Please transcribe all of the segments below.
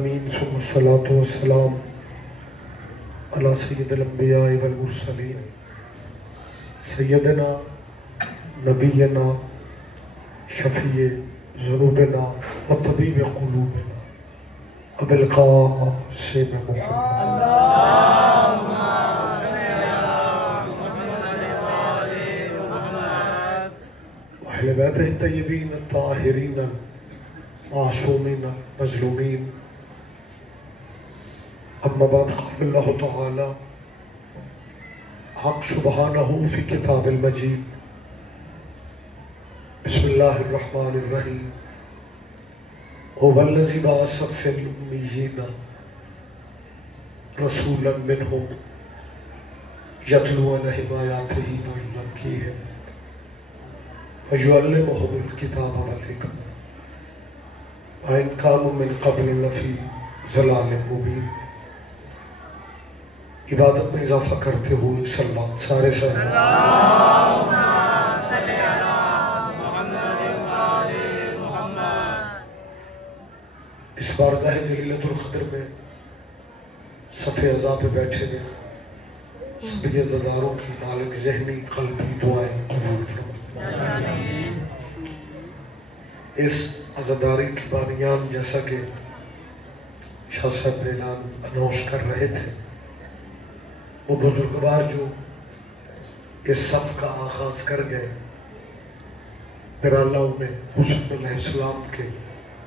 آمین ثم الصلاة والسلام علی سید الانبیاء والمرسلین سیدنا نبینا شفیع ذنوبنا و طبیب قلوبنا ابی القاسم محمد وأہل بیتہ الطیبین الطاہرین المعصومین المظلومین. اما بعد قال اللہ تعالی حق سبحانہ فی کتاب المجید بسم اللہ الرحمن الرحیم هو الذی بعث فی الامیین رسولا منہم یتلو علیہم آیاتہ ویزکیہم ویعلمہم الکتاب والحکمۃ وإن كانوا من قبل لفی ضلال مبین. عبادت میں اضافہ کرتے ہوئے صلوات سارے صلوات اس بارگاہ جلیلۃ القدر میں صفِ عزا پہ بیٹھے ہیں. سبھی عزاداروں کی مالک ذہنی قلبی دعائیں قبول فرمائے. اس عزاداری کی بانیان جیسا کہ شاہ صاحب اعلان اناؤنس کر رہے تھے، وہ بزرگوار جو اس صف کا آغاز کر گئے، میرا اللہ انہیں حسن علیہ السلام کے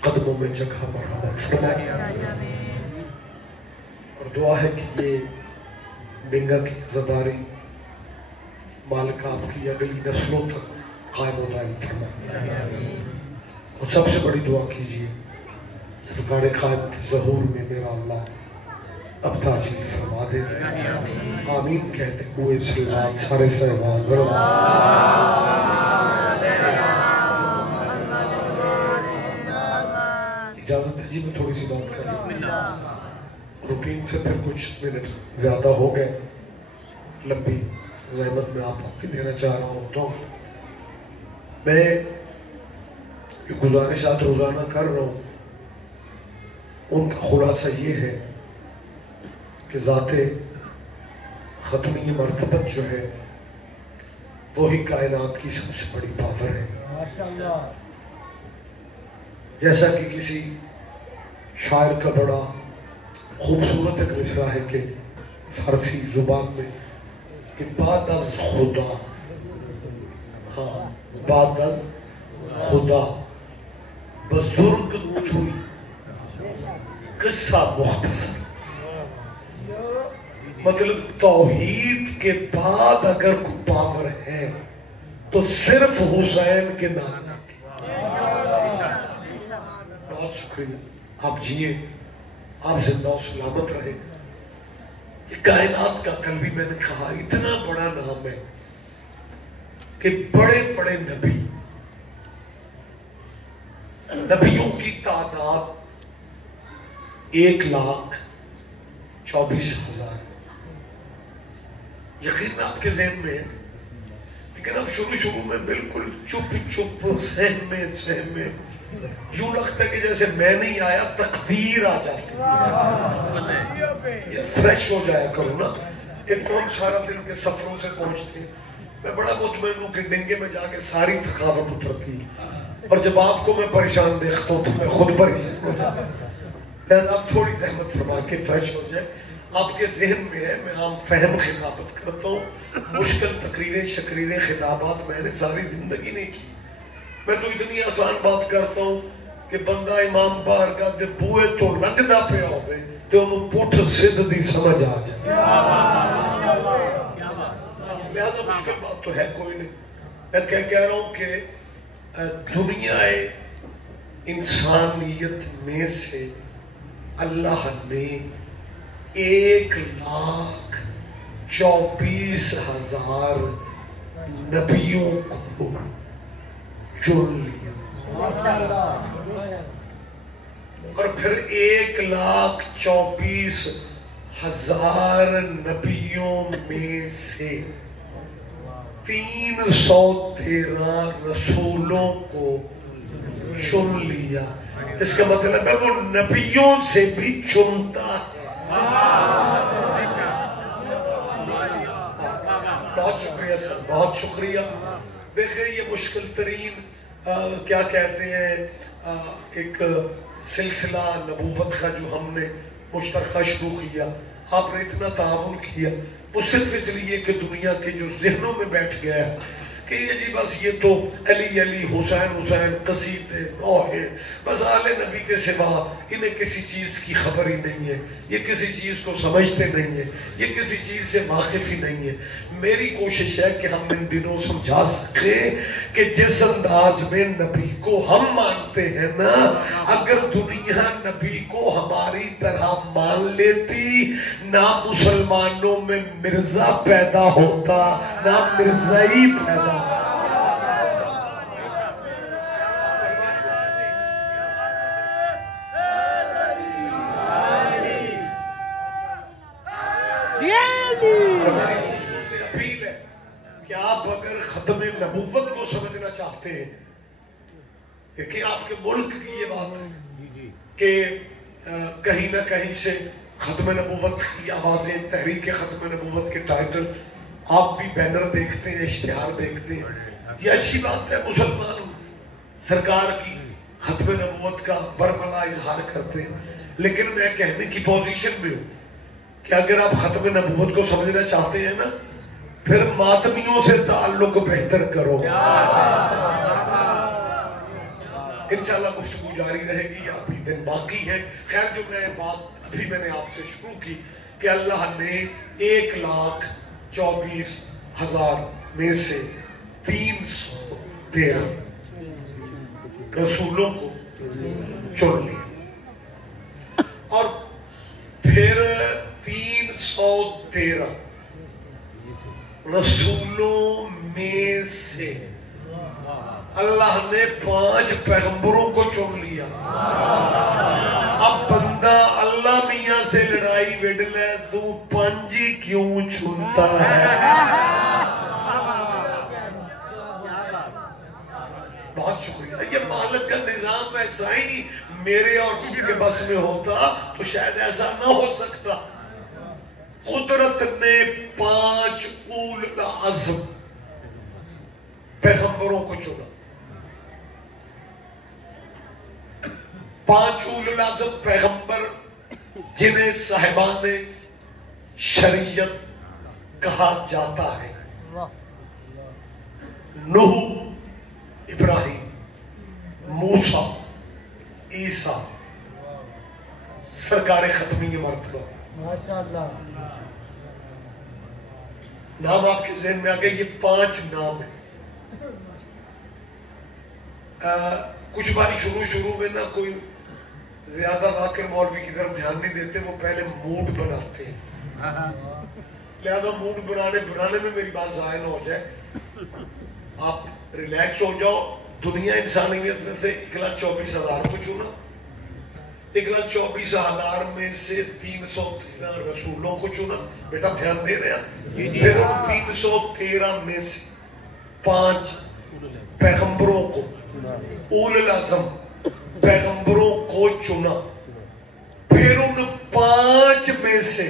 قدموں میں جگہ مرحمت فرمائے. اور دعا ہے کہ یہ بنگا کی عزاداری مالک آپ کی اگلی نسلوں تک قائم و دائم فرمائے. اور سب سے بڑی دعا کیجئے سرکار قائم کی ظہور میں میرا اللہ اب تاجیل فرما دے. آمین کہتے ہوئے صلوات سارے صحبان اجازت ہے جی میں تھوڑی سی بات کروں. روٹین سے پھر کچھ منٹ زیادہ ہو گئے، لمبی زحمت میں آپ کو کی دینا چاہ رہا ہوں. تو میں یہ گزارشات روزانہ کر رہا ہوں، ان کا خلاصہ یہ ہے کہ ذات ختمی مرتبت جو ہے وہی کائنات کی سب سے بڑی پاور ہے. جیسا کہ کسی شاعر کا بڑا خوبصورت ایک مصرع ہے کہ فارسی زبان میں کہ بعد از خدا، بعد از خدا بزرگ توئی قصہ مختصر. مطلب توحید کے بعد اگر کوئی پاور ہے تو صرف حسین کے نانا کی. بہت شکریہ، آپ جیئے، آپ زندہ و سلامت رہے. یہ کائنات کا کل بھی میں نے کہا اتنا بڑا نام ہے کہ بڑے بڑے نبیوں کی تعداد 1,24,000. یقین آپ کے ذہن میں ہے، لیکن اب شروع میں بالکل چپ سہمے یوں لگتا ہے کہ جیسے میں نہیں آیا تقدیر آ جاتی. یہ فریش ہو جایا کرو نا. ایک تو ہم سارا دن کے سفروں سے پہنچتے ہیں، میں بڑا مطمئن ہوں کہ ڈنگے میں جا کے ساری تھکاوٹ اترتی، اور جب آپ کو میں پریشان دیکھتا ہوں تو میں خود پریشان ہو جاتا ہوں. لہذا آپ تھوڑی زحمت فرما کے فریش ہو جائے. آپ کے ذہن میں ہے میں عام فہم خطابت کرتا ہوں. مشکل تقریریں شکریریں خطابات میں نے ساری زندگی نہیں کی. میں تو اتنی آسان بات کرتا ہوں کہ بندہ امام بارگاہ دے بوئے تو لنگدا پہ ہوئے تو انہوں پوٹھ صد دی سمجھ آ جائے. لہذا مشکل بات تو ہے کوئی نہیں. میں کہہ رہا ہوں کہ دنیا انسانیت میں سے اللہ نے 1,24,000 نبیوں کو چن لیا، اور پھر 1,24,000 نبیوں میں سے 313 رسولوں کو چن لیا. اس کا مطلب ہے وہ نبیوں سے بھی چنتا ہے. بہت شکریہ سر، بہت شکریہ. دیکھیں یہ مشکل ترین کیا کہتے ہیں ایک سلسلہ نبوت کا جو ہم نے مشترکہ شروع کیا، آپ نے اتنا تعاون کیا، وہ صرف اس لیے کہ دنیا کے جو ذہنوں میں بیٹھ گیا ہے کہ یہ جی بس یہ تو علی علی حسین حسین قصیدے نوحے، بس آل نبی کے سوا انہیں کسی چیز کی خبر ہی نہیں ہے، یہ کسی چیز کو سمجھتے نہیں ہیں، یہ کسی چیز سے واقف ہی نہیں ہے. میری کوشش ہے کہ ہم ان دنوں سمجھا سکیں کہ جس انداز میں نبی کو ہم مانتے ہیں نا، اگر دنیا نبی کو ہماری طرح مان لیتی، نہ مسلمانوں میں مرزا پیدا ہوتا نہ مرزائی پیدا ہوتا. ختم نبوت کو سمجھنا چاہتے ہیں کہ آپ کے ملک کی یہ بات ہے کہ کہیں نہ کہیں سے ختم نبوت کی آوازیں، تحریک ختم نبوت کے ٹائٹل آپ بھی بینر دیکھتے ہیں، اشتہار دیکھتے ہیں. یہ اچھی بات ہے، مسلمان سرکار کی ختم نبوت کا برملا اظہار کرتے ہیں، لیکن میں کہنے کی پوزیشن میں ہوں کہ اگر آپ ختم نبوت کو سمجھنا چاہتے ہیں نا، پھر ماتمیوں سے تعلق بہتر کرو. انشاءاللہ گفتگو جاری رہے گی، ابھی دن باقی ہے. خیر جو میں بات ابھی میں نے آپ سے شروع کی کہ اللہ نے 1,24,000 میں سے 313 رسولوں کو چن لیا، اور پھر 313 رسولوں میں سے اللہ نے 5 پیغمبروں کو چن لیا. اب بندہ اللہ میاں سے لڑائی وڈ لے، تو 5 ہی کیوں چنتا ہے؟ بہت شکریہ. یہ مالک کا نظام ایسا ہی میرے اور تم کے بس میں ہوتا تو شاید ایسا نہ ہو سکتا. قدرت نے 5 اول العزم پیغمبروں کو چنا. 5 اول العزم پیغمبر جنہیں صاحبان شریعت کہا جاتا ہے: نوح، ابراہیم، موسیٰ، عیسیٰ، سرکار ختمی مرتبہ. ماشاءاللہ. نام آپ کے ذہن میں آگئے، یہ 5 نام ہیں. کچھ باری شروع میں نہ کوئی زیادہ واقع مولوی کی طرف دھیان نہیں دیتے، وہ پہلے موڈ بناتے ہیں. لہذا موڈ بنانے میں میری بات ضائع نہ ہو جائے. آپ ریلیکس ہو جاؤ. دنیا انسانیت میں سے 1,24,000 کو چنا. 1,24,000 میں سے 313 رسولوں کو چنا. بیٹا دھیان دے رہے ہیں. پھر ان 313 میں سے 5 پیغمبروں کو، اول العزم پیغمبروں کو چنا. پھر ان 5 میں سے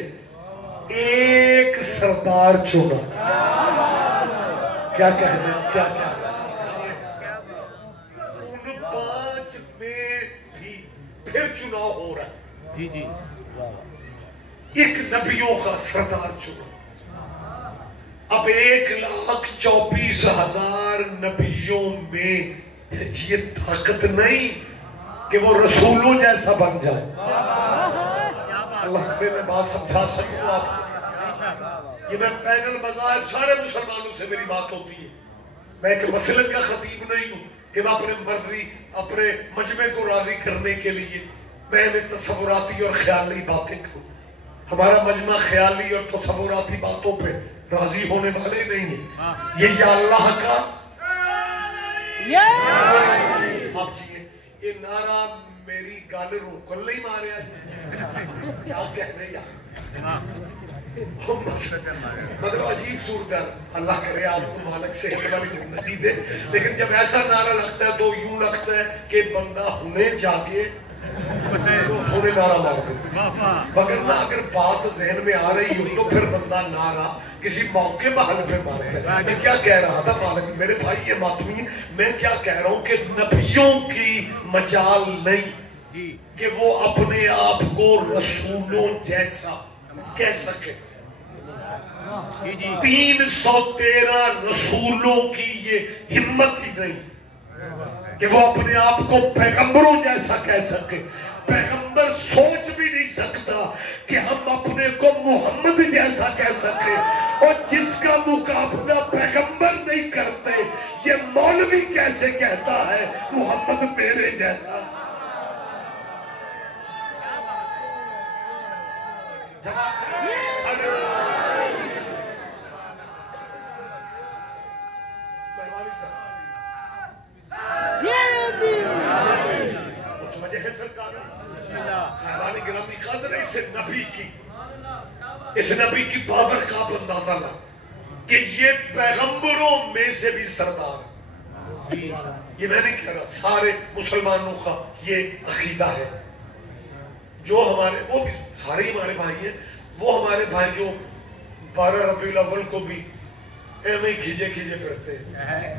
ایک سردار چنا. کیا کہنا ہے؟ کیا ان 5 میں بھی پھر چناؤ ہو رہا ہے. جی جی. ایک نبیوں کا سردار چنا. اب 1,24,000 نبیوں میں یہ طاقت نہیں کہ وہ رسولوں جیسا بن جائے. اللہ سے میں بات سمجھا سکوں آپ کو. یہ میں بین المذاہب سارے مسلمانوں سے میری بات ہوتی ہے. میں ایک مسلک کا خطیب نہیں ہوں کہ میں اپنے مرضی اپنے مجمع کو راضی کرنے کے لیے میں تصوراتی اور خیالی باتیں کروں. ہمارا مجمع خیالی اور تصوراتی باتوں پہ راضی ہونے والے نہیں ہیں. یہ یا اللہ کا آپ جیئے. یہ نعرہ میری گل روکن نہیں ماریا. کیا کہنے یا مطلب عجیب صورت، اللہ کرے آپ کو مالک سے ایک والی زندگی دے، لیکن جب ایسا نعرہ لگتا ہے تو یوں لگتا ہے کہ بندہ ہونے چاہیے ہونے نعرہ مار دے، وگرنہ اگر بات ذہن میں آ رہی ہو تو پھر بندہ نعرہ کسی موقع محل پہ مارتا ہے۔ میں کیا کہہ رہا تھا مالک میرے بھائی یہ ماتمی، میں کیا کہہ رہا ہوں کہ نبیوں کی مجال نہیں کہ وہ اپنے آپ کو رسولوں جیسا کہہ سکے۔ 313 رسولوں کی یہ ہمت ہی نہیں کہ وہ اپنے آپ کو پیغمبروں جیسا کہہ سکے۔ پیغمبر سوچ بھی نہیں سکتا کہ ہم اپنے کو محمد جیسا کہہ سکے، اور جس کا مقابلہ پیغمبر نہیں کرتے یہ مولوی کیسے کہتا ہے محمد میرے جیسا۔ خیرانی گرامی قدر اس نبی کی پاور کا آپ اندازہ لیں کہ یہ پیغمبروں میں سے بھی سردار ہے۔ یہ میں نہیں کہہ رہا، سارے مسلمانوں کا یہ عقیدہ ہے۔ جو ہمارے وہ بھی سارے ہمارے بھائی ہیں، وہ ہمارے بھائی جو 12 ربیع الاول کو بھی ایویں کھیجے پھرتے ہیں،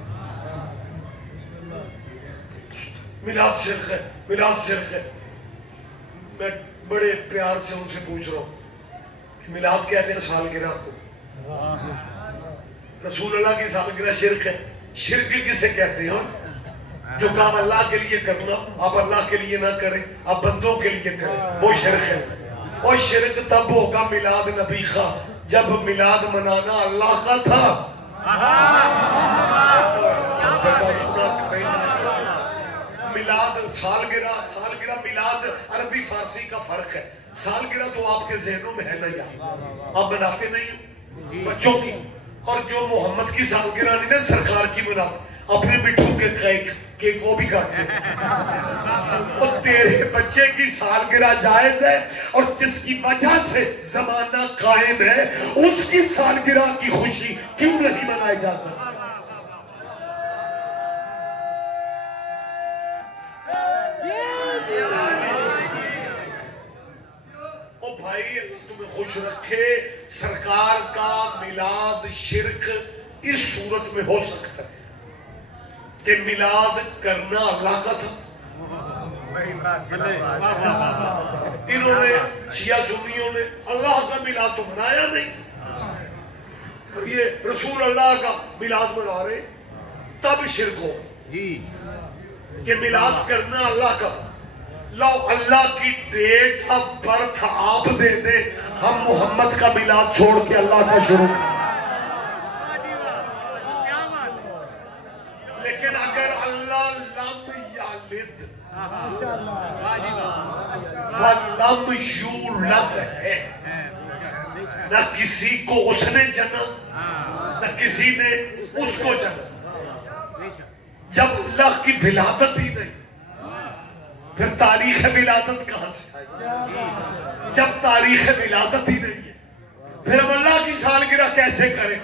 میلاد شرک ہے، میلاد شرک ہے۔ میں بڑے پیار سے ان سے پوچھ رہا ہوں کہ میلاد کہتے ہیں سالگرہ کو، رسول اللہ کی سالگرہ شرک ہے۔ شرک کسے کہتے ہیں؟ جو کام اللہ کے لیے کرنا آپ اللہ کے لیے نہ کریں، آپ بندوں کے لیے کریں، وہ شرک ہے۔ اور شرک تب ہوگا میلاد نبی کا جب میلاد منانا اللہ کا تھا۔ میلاد سالگرہ میلاد عربی فارسی کا فرق ہے۔ سالگرہ تو آپ کے ذہنوں میں ہے نا یار، آپ مناتے نہیں بچوں کی، اور جو محمد کی سالگرہ نہیں نا سرکار کی مناتے، اپنے مٹھو کے کیک وہ بھی کاٹتے ہیں۔ اور تیرے بچے کی سالگرہ جائز ہے، اور جس کی وجہ سے زمانہ قائم ہے اس کی سالگرہ کی خوشی کیوں نہیں منائی جا سکتی؟ بھائی اللہ تمہیں خوش رکھے، سرکار کا میلاد شرک اس صورت میں ہو سکتا ہے کہ میلاد کرنا اللہ کا تھا۔ انہوں نے شیعہ سنیوں نے اللہ کا میلاد تو منایا نہیں، یہ رسول اللہ کا میلاد منا رہے، تب شرک ہو کہ میلاد کرنا اللہ کا تھا۔ لو اللہ کی ڈیٹ آف برتھ آپ دے دے، ہم محمد کا میلاد چھوڑ کے اللہ کا شروع کریں۔ لیکن اگر اللہ لم یلد ولم یولد ہے، نہ کسی کو اس نے جنا نہ کسی نے اس کو جنا، جب اللہ کی ولادت ہی نہیں پھر تاریخ ولادت کہاں سے آئی؟ جب تاریخ ولادت ہی نہیں ہے پھر ہم اللہ کی سالگرہ کیسے کریں؟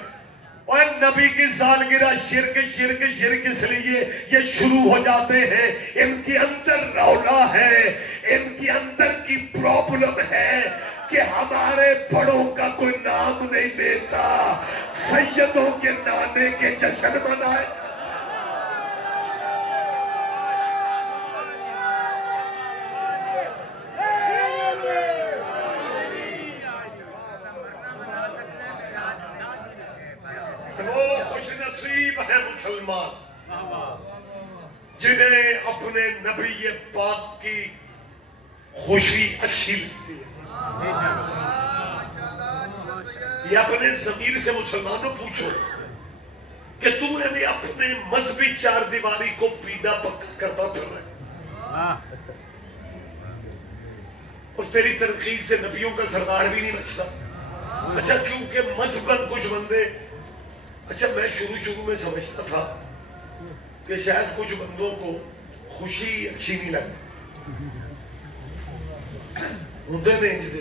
اور نبی کی سالگرہ شرک شرک شرک اس لیے یہ شروع ہو جاتے ہیں، ان کے اندر رولا ہے، ان کے اندر کی پرابلم ہے کہ ہمارے بڑوں کا کوئی نام نہیں لیتا، سیدوں کے نانے کے جشن منائے۔ جنہیں اپنے نبی پاک کی خوشی اچھی لگتی ہے، یہ اپنے ضمیر سے مسلمانوں پوچھو کہ تم نے بھی اپنے مذہبی چار دیواری کو پیڑا پکا کرتا پھر رہا ہے، اور تیری تنقید سے نبیوں کا سردار بھی نہیں بچتا۔ اچھا کیونکہ مذہباً کچھ بندے، اچھا میں شروع میں سمجھتا تھا کہ شاید کچھ بندوں کو خوشی اچھی نہیں لگتی، ہندے نے انج دے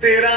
13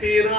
13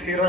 13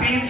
3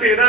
13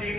3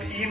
3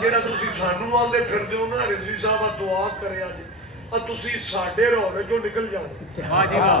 ਜਿਹੜਾ ਤੁਸੀਂ ਸਾਨੂੰ ਆਉਂਦੇ ਫਿਰਦੇ ਹੋ ਨਾ ਰਿਜ਼ਵੀ ਸਾਹਿਬ ਆ ਦੁਆ ਕਰਿਆ ਜੀ ਆ ਤੁਸੀਂ ਸਾਡੇ ਰੌਲੇ ਚੋਂ ਨਿਕਲ ਜਾਓ। ਵਾਹ ਜੀ ਵਾਹ,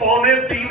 2:45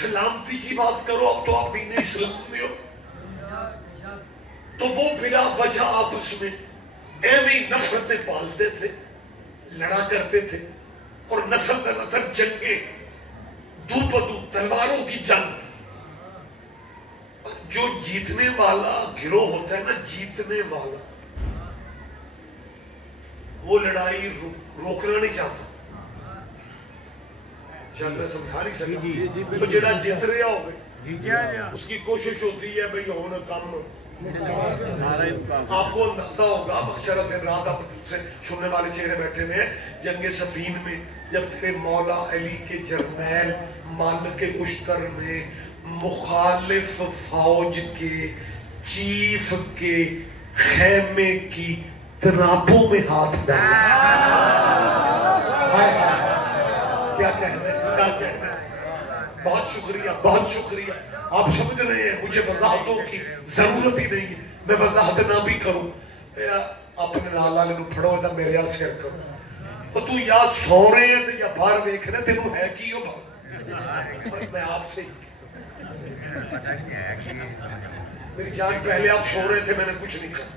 سلامتی کی بات کرو، اب تو آپ دین اسلام میں ہو، تو وہ بلا وجہ آپس میں ایویں نفرتیں پالتے تھے، لڑا کرتے تھے، اور نسل در نسل جنگیں، دو بدو تلواروں کی جنگ. جو جیتنے والا گروہ ہوتا ہے نا، جیتنے والا، وہ لڑائی روکنا نہیں چاہتا. شاید میں سمجھا نہیں سکتا. تو جڑا جیت رہا ہوگا اس کی کوشش ہوتی ہے بھئی ہونا کام. آپ کو اندازہ ہوگا، بخشرہ دن رات آپ سے سننے والے چہرے بیٹھے میں، جنگ صفین میں جب تیرے مولا علی کے جرنیل مالک اشتر نے مخالف فوج کے چیف کے خیمے کی تنابوں میں ہاتھ ڈالا. کیا کہنے، کیا کہنے. بہت شکریہ، بہت شکریہ. آپ سمجھ رہے ہیں مجھے وضاحتوں کی ضرورت ہی نہیں ہے، میں وضاحت نہ بھی کروں. اپنے نال والے نو پڑھو دا میرے حال شیئر کرو. تو یا سو رہے ہیں یا باہر دیکھ رہے ہیں، تینوں ہے کی ہو باہر. میں آپ سے میری جان پہلے آپ سو رہے تھے، میں نے کچھ نہیں کہا.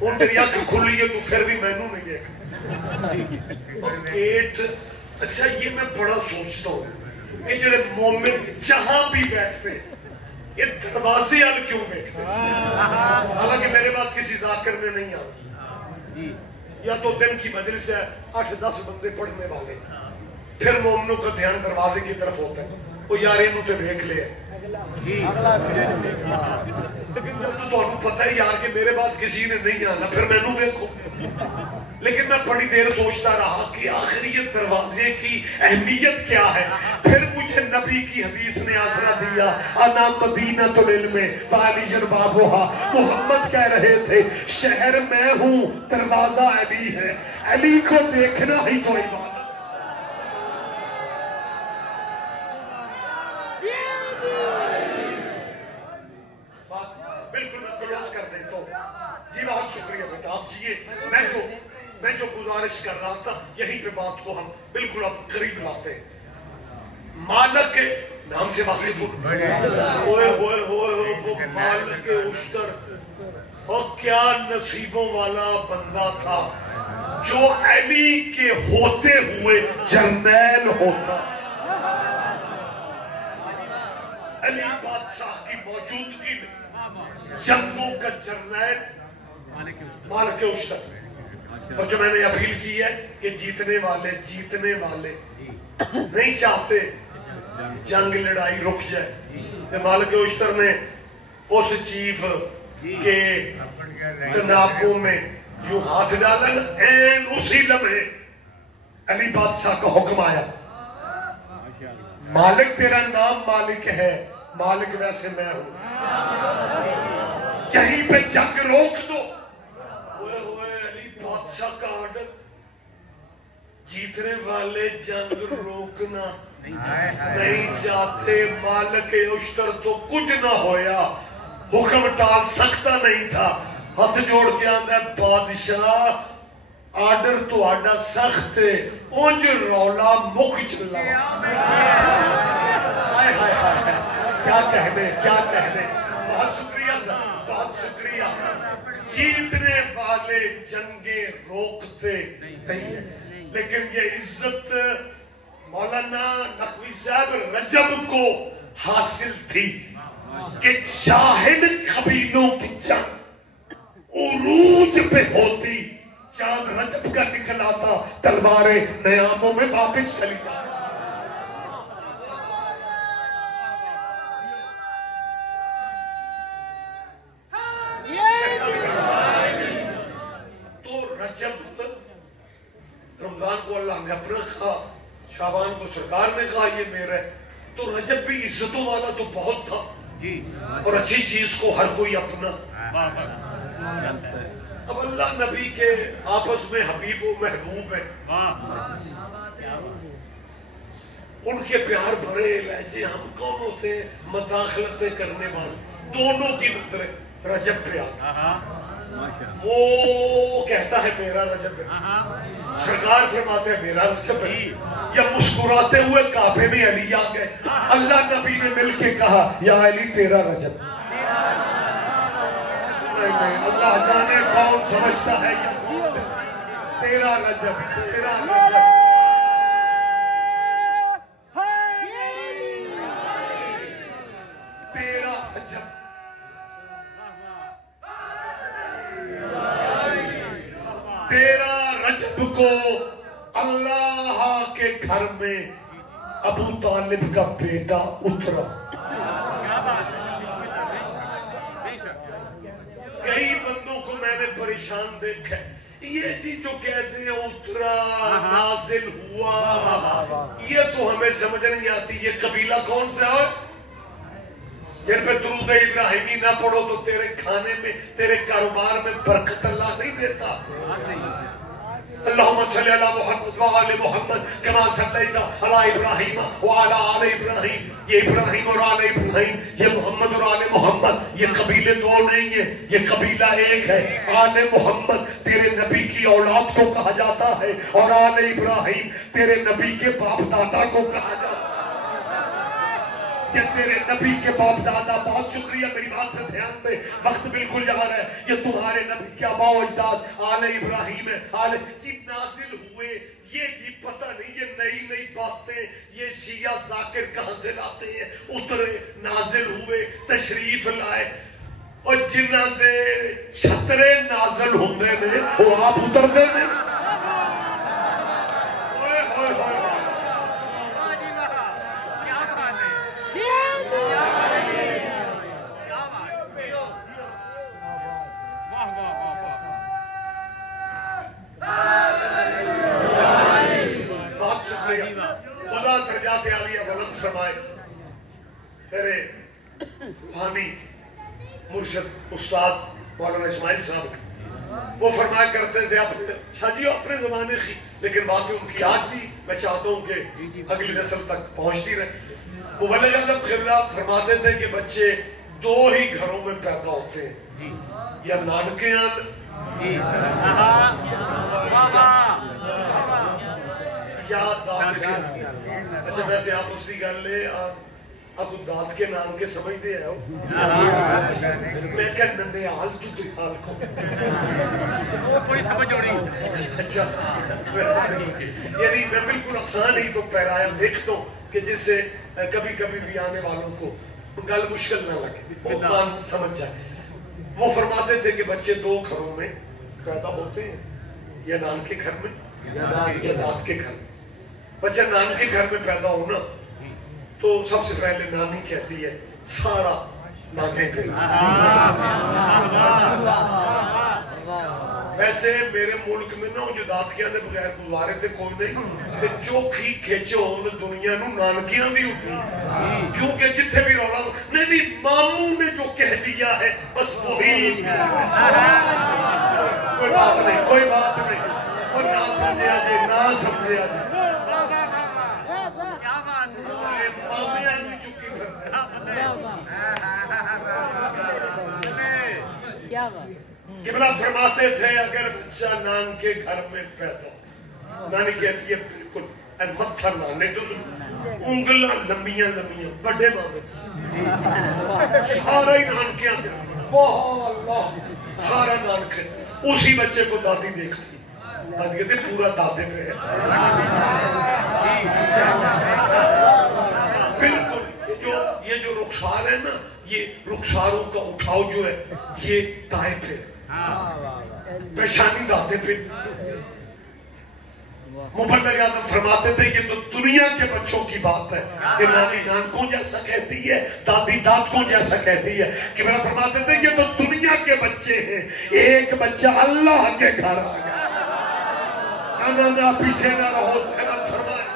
ان تیری آنکھ کھلی ہے تو پھر بھی میں نہیں دیکھا. پیٹ اچھا، یہ میں بڑا سوچتا ہوں کہ جڑے مومن جہاں بھی بیٹھتے یہ دروازے ال کیوں بیٹھتے. حالانکہ میرے بات کسی ذاکر میں نہیں آتا، یا تو دن کی مجلس ہے 8-10 بندے پڑھنے والے، پھر مومنوں کا دھیان دروازے کی طرف ہوتا ہے. وہ یار انہوں تے دیکھ لے. لیکن جب تو انہوں پتہ ہے یار کہ میرے بات کسی نے نہیں آنا، پھر میں نوں دیکھو. لیکن میں بڑی دیر سوچتا رہا کہ آخریت دروازے کی اہمیت کیا ہے. پھر مجھے نبی کی حدیث نے آسرا دیا، انا مدینۃ العلم وعلی بابھا. محمد کہہ رہے تھے شہر میں ہوں، دروازہ علی ہے، علی کو دیکھنا ہی تو عبادت. بالکل میں کلوز کر دیتا ہوں. جی بہت شکریہ بیٹا، آپ جیئے. میں جو گزارش کر رہا تھا یہیں پہ بات کو ہم بالکل اب قریب لاتے ہیں. مالک کے نام سے واقف ہوں. وہ مالک اشتر، اور کیا نصیبوں والا بندہ تھا جو علی کے ہوتے ہوئے جرنیل ہوتا. علی بادشاہ کی موجودگی میں جنگوں کا جرنیل مالک اشتر. اور جو میں نے اپیل کی ہے کہ جیتنے والے نہیں چاہتے جنگ لڑائی رک جائے. مالک اشتر نے اس چیف کے تنابوں میں یوں ہاتھ ڈالا، این اسی لمحے علی بادشاہ کا حکم آیا، مالک تیرا نام مالک ہے، مالک ویسے میں ہوں، یہیں پہ جنگ روک دو. علی بادشاہ کا آرڈر. جیتنے والے جنگ روکنا نہیں چاہتے. مالک اشتر تو کچھ نہ ہویا، حکم ٹال سکتا نہیں تھا. ہاتھ جوڑ کے آندہ ہے بادشاہ آرڈر تو آڈا سخت ہے، اونج رولا مک چلا. ہائے ہائے ہائے، کیا کہنے. بہت شکریہ سر، بہت شکریہ. جیتنے والے جنگیں روکتے نہیں ہیں، لیکن یہ عزت مولانا نقوی صاحب رجب کو حاصل تھی کہ جاہل قبیلوں کی جنگ عروج پہ ہوتی، چاند رجب کا نکل آتا، تلواریں نیاموں میں واپس چلی جاتی. رمضان کو اللہ نے اپنا کہا، شعبان کو سرکار نے کہا یہ میرا ہے. تو رجب بھی عزتوں والا تو بہت تھا، اور اچھی چیز کو ہر کوئی اپنا. اب اللہ نبی کے آپس میں حبیب و محبوب ہیں، ان کے پیار بھرے لہجے. ہم کون ہوتے ہیں مداخلتیں کرنے والے؟ دونوں کی نظریں رجب پہ آ. وہ کہتا ہے میرا رجب ہے، سرکار فرماتے ہیں میرا رجب ہے. یا مسکراتے ہوئے کعبے میں علی آ گئے، اللہ نبی نے مل کے کہا یا علی تیرا رجب. نہیں اللہ جانے کون سمجھتا ہے یا کون. تیرا رجب تیرا رجب. تیرا رجب. تیرا رجب کو اللہ کے گھر میں ابو طالب کا بیٹا اترا. کئی بندوں کو میں نے پریشان دیکھا ہے یہ جی جو کہتے ہیں اترا نازل ہوا یہ تو ہمیں سمجھ نہیں آتی. یہ قبیلہ کون سا ہے جن پہ درود ابراہیمی نہ پڑھو تو تیرے کھانے میں تیرے کاروبار میں برکت اللہ نہیں دیتا. اللہم صلی علی محمد وآل محمد کما صلیت علی ابراہیم وعلی آل ابراہیم. یہ ابراہیم اور آل ابراہیم یہ محمد اور آل محمد یہ قبیلے دو نہیں ہیں یہ قبیلہ ایک ہے. آل محمد تیرے نبی کی اولاد کو کہا جاتا ہے اور آل ابراہیم تیرے نبی کے باپ دادا کو کہا جاتا ہے. یہ تیرے نبی کے باپ دادا. بہت شکریہ میری بات پہ دھیان دے وقت بالکل جا رہا ہے. یہ تمہارے نبی کے آباء و اجداد آل ابراہیم ہے. آل جی نازل ہوئے یہ جی پتہ نہیں یہ نئی نئی باتیں یہ شیعہ ذاکر کہاں سے لاتے ہیں. اترے نازل ہوئے تشریف لائے اور جنہاں دے چھترے نازل ہوندے نے وہ آپ اتر دے نے. خدا درجات عالیہ بلند فرمائے. میرے روحانی مرشد استاد مولانا اسماعیل صاحب وہ فرمایا کرتے تھے اپنے زمانے کی لیکن باقی ان کی آج بھی میں چاہتا ہوں کہ اگلی نسل تک پہنچتی رہے. مبلغ اعظم قبلہ فرماتے تھے کہ بچے دو ہی گھروں میں پیدا ہوتے ہیں یا نانکیان یا داد کے. اچھا ویسے آپ اس کی گل لے اب داد کے نام کے سمجھتے ہیں میں کہ ننیال تو دیال کو تھوڑی سمجھ جوڑی. اچھا یعنی میں بالکل آسان ہی تو پیرایا دیکھتا ہوں کہ جس سے کبھی کبھی بھی آنے والوں کو گل مشکل نہ لگے وہ سمجھ جائے. وہ فرماتے تھے کہ بچے دو گھروں میں پیدا ہوتے ہیں یا نان کے گھر میں یا داد کے گھر میں. بچہ نان کے گھر میں پیدا ہونا تو سب سے پہلے نانی کہتی ہے سارا نانے کے. ویسے میرے ملک میں نہ جو داد کیا دے بغیر گزارے تھے کوئی نہیں تے چوکھی کھیچے ہونے دنیا نو نانکیاں بھی ہوتی ہیں کیونکہ جتھے بھی رولا نہیں ماموں نے جو کہہ دیا ہے بس وہی. کوئی بات نہیں اور نہ سمجھے آجے نہ سمجھے آجے مامی آنی چکی پھرتے قبلہ فرماتے تھے اگر بچہ نان کے گھر میں پیدا نانی کہتی ہے بالکل متھا نانے تو انگلہ لمبیاں بڑے مامے سارا ہی نان کے آتے واہ اللہ سارا نان کے اسی بچے کو دادی دیکھتی دادی کہتے پورا دادے پہ ہے. بالکل یہ جو رخسار ہے نا یہ رخساروں کا اٹھاؤ جو ہے یہ دائیں پہ پیشانی دادے پہ. مبلغ اعظم فرماتے تھے یہ تو دنیا کے بچوں کی بات ہے کہ نانی نان کو جیسا کہتی ہے دادی داد کو جیسا کہتی ہے. کہ میرا فرماتے تھے یہ تو دنیا کے بچے ہیں ایک بچہ اللہ کے گھر آ گیا. نہ پیچھے نہ رہو سمت فرمائے.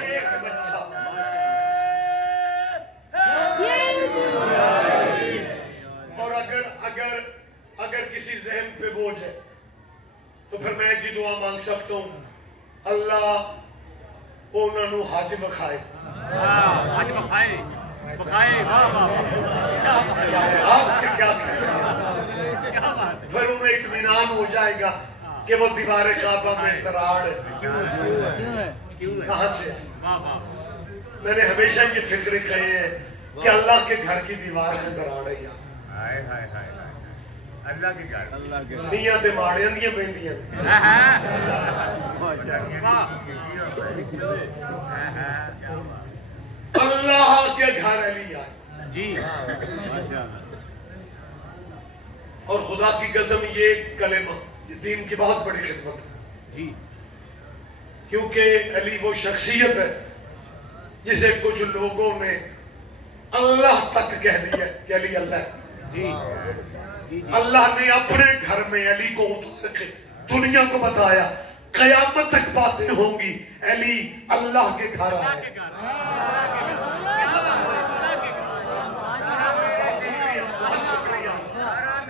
ایک بچہ اور اگر کسی ذہن پہ بوجھ ہے تو پھر میں ایک ہی دعا مانگ سکتا ہوں اللہ انہوں نے حج بکھائے. حج بکھائے آپ کیا کہہ رہے ہیں پھر انہیں اطمینان ہو جائے گا کہ وہ دیوار کعبہ میں دراڑ ہے؟ کہاں سے ہے؟ میں نے ہمیشہ یہ فکر کہے ہیں کہ اللہ کے گھر کی دیوار میں دراڑ ہے یہاں اللہ کے گھر نیاں تے ماڑیاں دیاں پہندیاں اللہ کے گھر علی آئے جی اور خدا کی قسم یہ کلمہ یہ دین کی بہت بڑی خدمت ہے جی کیونکہ علی وہ شخصیت ہے جسے کچھ لوگوں نے اللہ تک کہہ دیا کہ علی اللہ ہے جی جی اللہ نے اپنے گھر میں علی کو اتار کے دنیا کو بتایا قیامت تک باتیں ہوں گی علی اللہ کے گھر آئے بہت شکریہ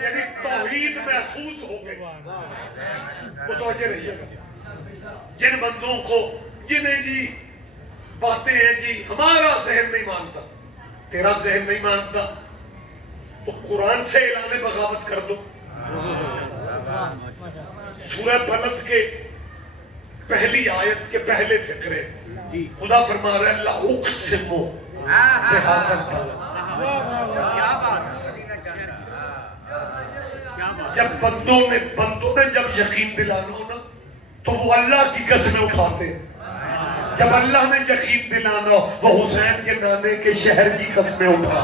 یعنی توحید محفوظ ہو گئے متوجہ رہیے گا جن بندوں کو جنہیں جی باتیں ہیں جی ہمارا ذہن نہیں مانتا تیرا ذہن نہیں مانتا تو قرآن سے اعلان بغاوت کر دو سورہ بلد کے پہلی آیت کے پہلے فقرے خدا فرما رہا ہے لا اقسم بہذا البلد جب بندوں نے جب یقین دلانا ہو نا تو وہ اللہ کی قسمیں اٹھاتے ہیں جب اللہ نے یقین دلانا ہو وہ حسین کے نانے کے شہر کی قسمیں اٹھا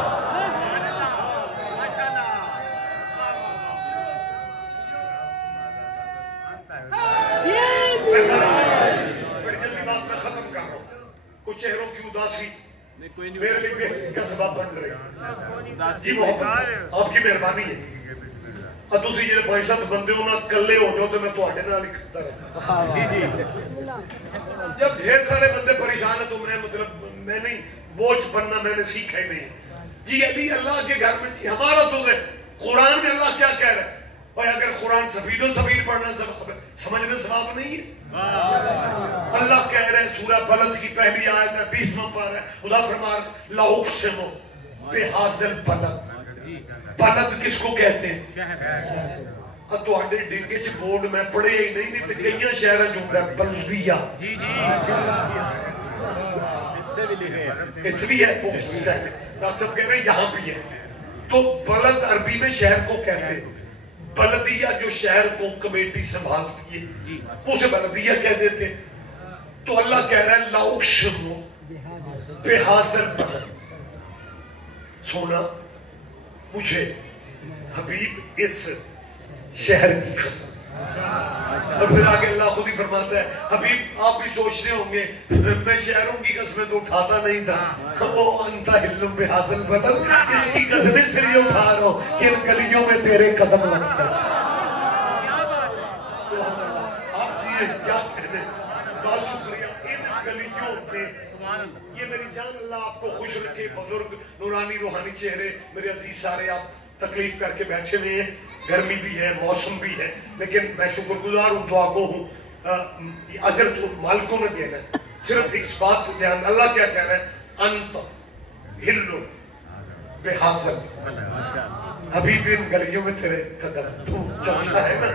بڑی جلدی بات میں ختم کر رہا ہوں کچھ چہروں کی اداسی میرے لیے بہتری کا سبب بن رہی جی محبت آپ کی مہربانی ہے تسی جڑے پیسہ تو بندے ہو نا کلے ہو جاؤ تو میں تواڈے نال ہی کھڑا رہا جب ڈھیر سارے بندے پریشان ہیں تو میں مطلب میں نہیں بوجھ بننا میں نے سیکھا ہی نہیں جی ابھی اللہ کے گھر میں جی ہمارا تو ہے قرآن میں اللہ کیا کہہ رہا ہے اور اگر قرآن سفید و سفید پڑھنا ثواب ہے سمجھنے ثواب نہیں ہے اللہ کہہ رہے ہیں سورہ بلد کی پہلی آیت ہے 20واں پارہ ہے خدا فرما رہا ہے لا اقسم بہذا البلد بلد کس کو کہتے ہیں تو آڈے ڈنگے چھ بورڈ میں پڑھے ہی نہیں تو کئیاں شہرہ جھونڈا ہے بلدیہ اتھ بھی ہے ڈاکٹر صاحب کہہ رہے ہیں یہاں بھی ہے تو بلد عربی میں شہر کو کہتے ہیں بلدیہ جو شہر کو کمیٹی سنبھالتی ہے اسے بلدیہ کہہ دیتے ہیں تو اللہ کہہ رہا ہے لا اقسم بہذا البلد سونا مجھے حبیب اس شہر کی قسم اور پھر آگے اللہ خود ہی فرماتا ہے حبیب آپ بھی سوچتے ہوں گے میں شہروں کی قسمیں تو اٹھاتا نہیں تھا وہ انتا حلم بہذا البلد اس کی قسمیں سے لیے اٹھا رہا ہوں کہ ان گلیوں میں تیرے قدم لگتے ہیں آپ جیئے کیا کہنے بہت شکریہ ان گلیوں میں یہ میری جان اللہ آپ کو خوش رکھے بزرگ نورانی روحانی چہرے میرے عزیز سارے آپ تکلیف کر کے بیٹھے ہوئے ہیں گرمی بھی ہے موسم بھی ہے لیکن میں شکر گزار ہوں دعا کو ہوں اجر تو مالکوں نے دینا ہے صرف ایک بات پہ دھیان اللہ کیا کہہ رہا ہے انت ہلو بہذا حبیب ان گلیوں میں تیرے قدم تو چلتا ہے نا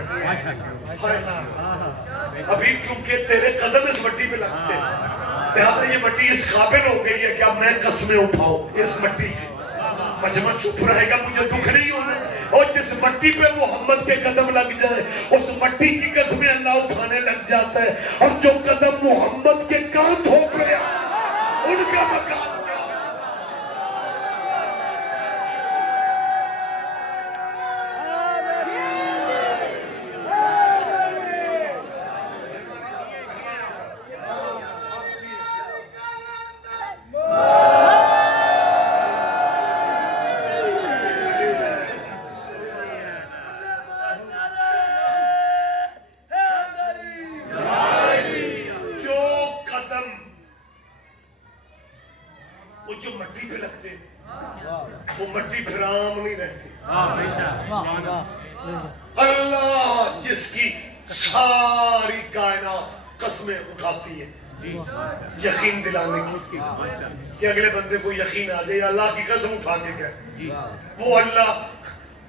حبیب کیونکہ تیرے قدم اس مٹی پہ لگتے ہیں لہذا یہ مٹی اس قابل ہو گئی ہے کہ اب میں قسمیں اٹھاؤں اس مٹی کی مجمع چپ رہے گا مجھے دکھ نہیں ہونا اور جس مٹی پہ محمد کے قدم لگ جائے اس مٹی کی قسمیں اللہ اٹھانے لگ جاتا ہے اور جو قدم محمد کے کان تھوپ رہے ان کا مقام اللہ جس کی ساری کائنات قسمیں اٹھاتی ہے یقین دلانے کی کہ اگلے بندے کو یقین آ جائے اللہ کی قسم اٹھا کے کہے وہ اللہ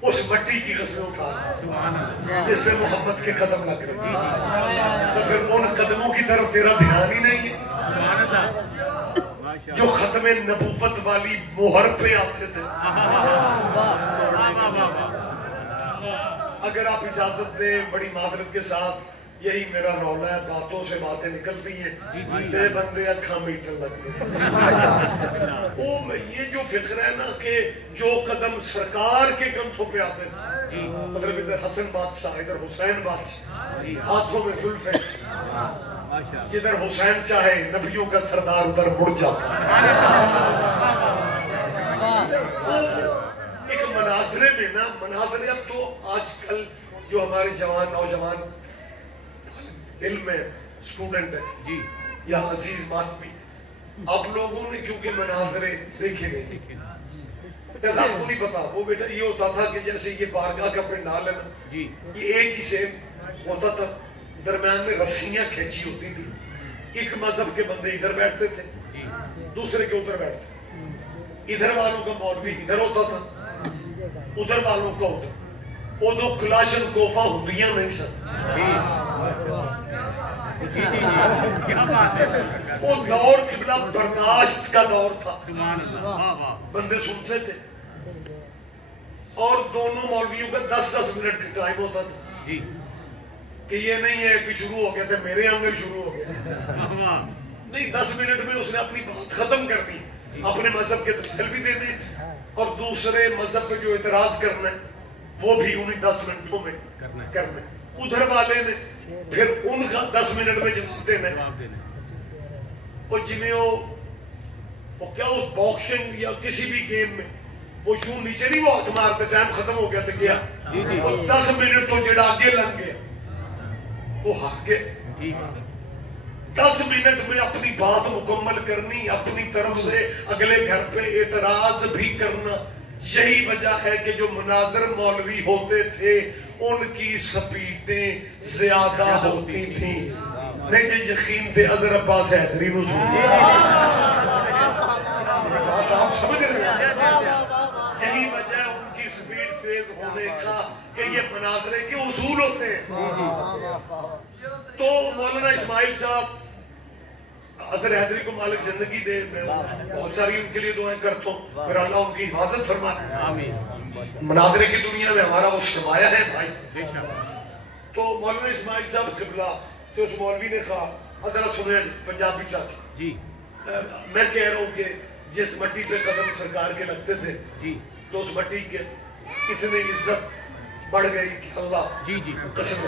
اس مٹی کی قسمیں اٹھا جس میں محمد کے قدم لگ رہے تو پھر ان قدموں کی طرف تیرا دھیان ہی نہیں ہے جو ختم نبوت والی مہر پہ آتے تھے. اگر آپ اجازت دیں بڑی معذرت کے ساتھ یہی میرا رولا ہے باتوں سے باتیں نکلتی ہیں بے بندے اکھاں میٹن لگتے ہیں. یہ جو فکر ہے نا کہ جو قدم سرکار کے کندھوں پہ آتے ہیں مطلب ادھر حسن بادشاہ ادھر حسین بادشاہ ہاتھوں میں زلفیں جدھر حسین چاہے نبیوں کا سردار ادھر مڑ جاتا. ایک مناظرے میں نا مناظرے اب تو آج کل جو ہمارے جوان نوجوان علم میں اسٹوڈنٹ ہے یا عزیز ماتمی آپ لوگوں نے کیونکہ مناظرے دیکھے نہیں آپ کو نہیں پتا وہ بیٹا یہ ہوتا تھا کہ جیسے یہ بارگاہ کا پنڈال ہے نا یہ ایک ہی سیم ہوتا تھا درمیان میں رسیاں کھینچی ہوتی تھی ایک مذہب کے بندے ادھر بیٹھتے تھے دوسرے کے ادھر بیٹھتے ادھر والوں کا مولوی ادھر ہوتا تھا ادھر والوں کا ادھر وہ دو کلاشن کوفہ ہندیاں نہیں سن وہ دور قبلہ برداشت کا دور تھا بندے سنتے تھے اور دونوں مولویوں کا 10-10 منٹ کا ٹائم ہوتا تھا کہ یہ نہیں ہے کہ شروع ہو گیا تھا میرے آنگے شروع ہو گیا نہیں 10 منٹ میں اس نے اپنی بات ختم کر دی اپنے مذہب کے دلیل بھی دے دیں اور دوسرے مذہب پہ جو اعتراض کرنا ہے وہ بھی انہیں 10 منٹوں میں کرنا ہے. ادھر والے نے پھر ان کا 10 منٹ میں جواب دینا ہے اور جنہیں وہ کیا اس باکسنگ یا کسی بھی گیم میں وہ یوں نیچے نہیں وہ ہاتھ مارتے ٹائم ختم ہو گیا تو کیا اور 10 منٹ تو جڑا آگے لگ گیا وہ ہاتھ گئے 10 منٹ میں اپنی بات مکمل کرنی اپنی طرف سے اگلے گھر پہ اعتراض بھی کرنا. یہی وجہ ہے کہ جو مناظر مولوی ہوتے تھے ان کی سپیٹیں زیادہ ہوتی تھیں. مجھے یقین تھے اظہر عباس حیدری نو سن بات آپ سمجھ رہے ہیں یہی وجہ ہے ان کی سپیٹ تیز ہونے کا کہ یہ مناظرے کے اصول ہوتے ہیں. تو مولانا اسماعیل صاحب اظہر حیدری کو مالک زندگی دے میں بہت ساری ان کے لیے دعائیں کرتا ہوں میرا اللہ ان کی حفاظت فرمائے. مناظرے کی دنیا میں ہمارا وہ سرمایہ ہے بھائی. تو مولانا اسماعیل صاحب قبلہ سے اس مولوی نے کہا حضرت سنیں پنجابی چاچی میں کہہ رہا ہوں کہ جس مٹی پہ قدم سرکار کے لگتے تھے تو اس مٹی کے اتنی عزت بڑھ گئی کہ اللہ قسم.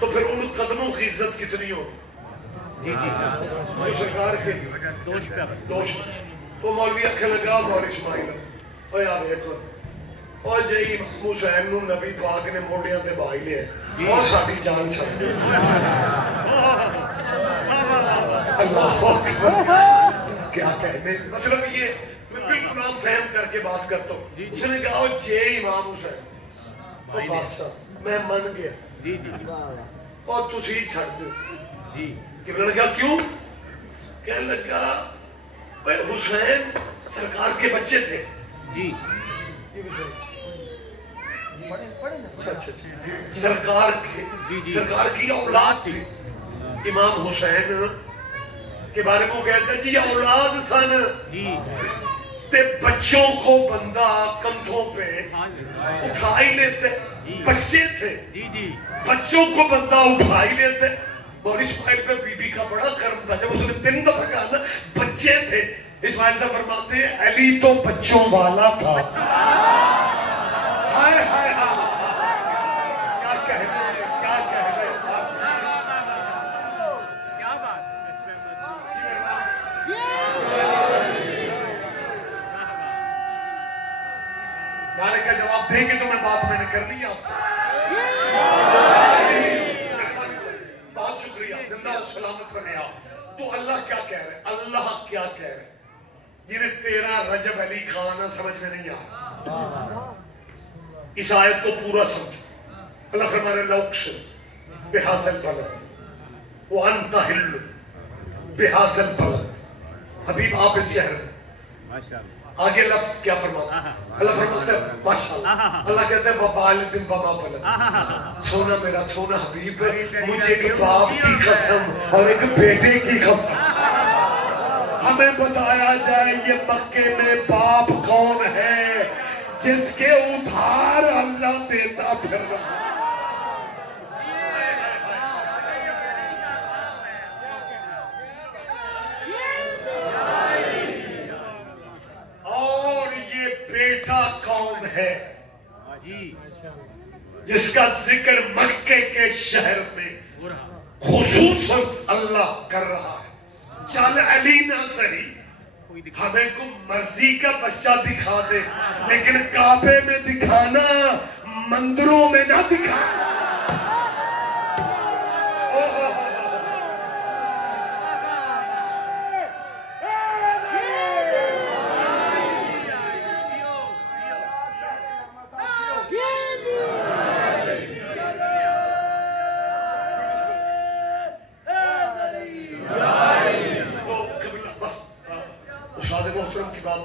تو پھر ان قدموں کی عزت کتنی ہوگی سرکار کے دوش تو مولوی اکھے لگا مولوی اسماعیل اوہ یار ایک اور جئی حسین نو نبی پاک نے موڑیاں تے بھائی لے اور ساڑی جان چھڑ اللہ اکبر کیا کہنے مطلب یہ میں بالکل نام فہم کر کے بات کرتا ہوں. اس نے کہا جے امام حسین تو بادشاہ میں من گیا اور تسی چھڑ دو کہنے لگا کیوں کہنے لگا حسین سرکار کے بچے تھے سرکار کی اولاد تھی. امام حسین کے بارے میں وہ کہتا ہے جی اولاد سن تے بچوں کو بندہ کندھوں پہ اٹھا ہی لیتے بچے تھے بچوں کو بندہ اٹھا ہی لیتے. مولوی اسماعیل پہ بی بی کا بڑا کرم تھا جب اس نے 3 دفعہ کہا نا بچے تھے. اسماعیل صاحب فرماتے ہیں علی تو بچوں والا تھا. ہائے ہائے کیا کہنے کیا بات نعرے کا جواب دیں گے تو میں بات میں نے کرنی ہے آپ سے. سلامت رہے آپ. تو اللہ کیا کہہ رہے اللہ کیا کہہ رہے جنہیں تیرا رجب علی خانہ سمجھ میں نہیں آ اس آیت کو پورا سمجھ. اللہ فرمانے لوکشن بحاظ البلد وانت حل بحاظ البلد حبیب آپ اس شہر آگے اللہ کیا فرماتا ہے؟ اللہ فرماتا ہے ماشاءاللہ، اللہ کہتا ہے وَوَالِدٍ وَمَا وَلَدَ، سونا میرا سونا حبیب، مجھے ایک باپ کی قسم اور ایک بیٹے کی قسم، ہمیں بتایا جائے یہ مکے میں باپ کون ہے جس کے ادھار اللہ دیتا پھر رہا ہے۔ بیٹا کون ہے جس کا ذکر مکے کے شہر میں خصوصاً اللہ کر رہا ہے؟ چل علی نہ صحیح، ہمیں کو مرضی کا بچہ دکھا دے، لیکن کعبے میں دکھانا، مندروں میں نہ دکھانا۔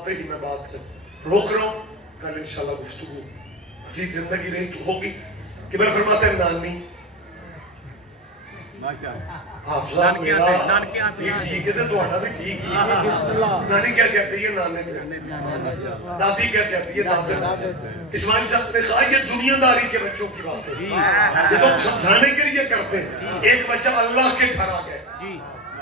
ہی میں بات روک رہا ہوں، کل انشاءاللہ گفتگو مزید زندگی رہی تو ہوگی۔ کہ میں فرماتا ہے نانی حافظہ میرا بھی ٹھیک ہے تو آنا بھی ٹھیک ہی، نانی کیا کہتی ہے نانے پہ، دادی کیا کہتی ہے دادے۔ اسماعیل صاحب نے کہا یہ دنیا داری کے بچوں کی بات ہے، یہ تو سمجھانے کے لیے کرتے ہیں۔ ایک بچہ اللہ کے گھر آ گئے